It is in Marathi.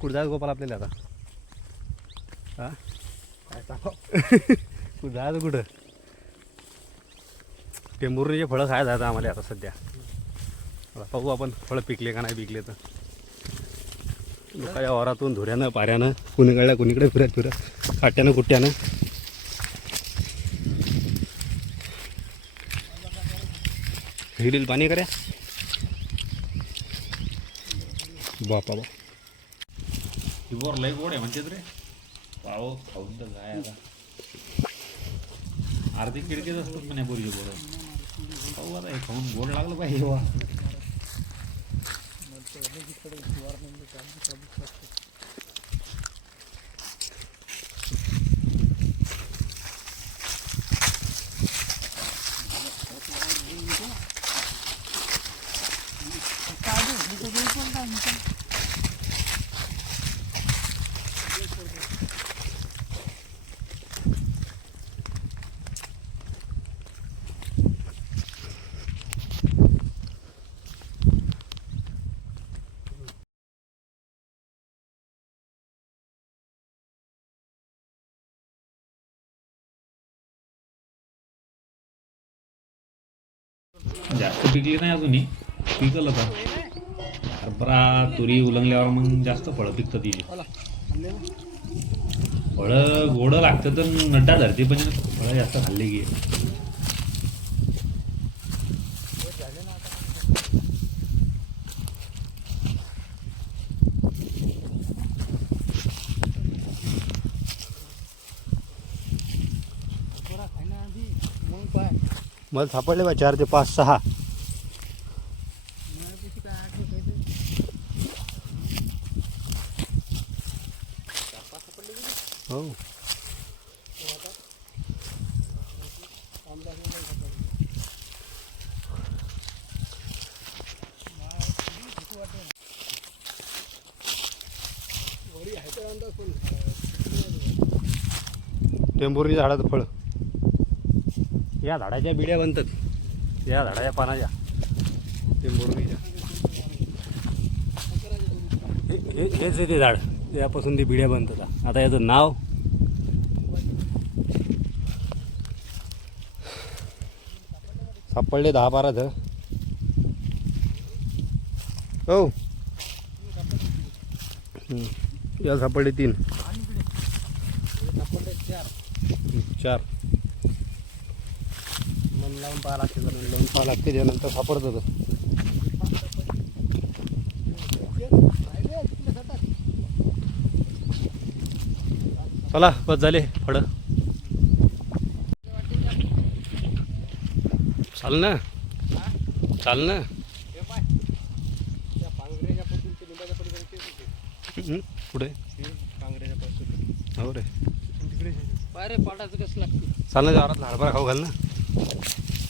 कुठं जायचं गोपाल आपल्याला आता? हां? काय सांगावं? कुठं जायचं कुठं? टेंभुर्णीचे फळं खायला जायचं आम्हाला आता सध्या. पाहू आपण फळं पिकले का नाही पिकले तर. लोकांच्या वावरातून धुऱ्यानं पाऱ्यानं कुणीकडल्या कुणीकडे फिरत फिरत काट्यानं कुट्ट्यानं. हिरील पाणी करा. बापा बा वर लय गोड आहे म्हणते रे. पाव खाऊन तर काय आता. अर्धी किडकेच असतात म्हणे बोरीचे बोर खाऊ आता हे खाऊन गोड लागलं पाहिजे वा जास्त पिकली नाही अजूनही पिकल आता हरभरा तुरी उलंगल्यावर मग जास्त फळं पिकतं तिची फळं गोड लागतं तर नड्डा धरते पण फळं जास्त खाल्ली की मग काय मला सापडले बा चार ते पाच सहा. मला काय हो. टेंभुर्णी झाडाचं फळ. या झाडाच्या बिड्या बनतात. या झाडाच्या पानाच्या. हे- हे- हेच आहे ते झाड. यापासून ते बिड्या बनतात. आता याचं नाव? सापडले दहा बारा ध हो. या सापडले तीन. चार. लावून पाहा लागते जरा लावून लागते त्यानंतर सापडतं चला बस झाले फळं चाल ना. चाल ना. पुढे हो रे. तिकडे पाय रे पाटाचं कसं लागते? चाल ना हरभरा खाऊ घाल ना.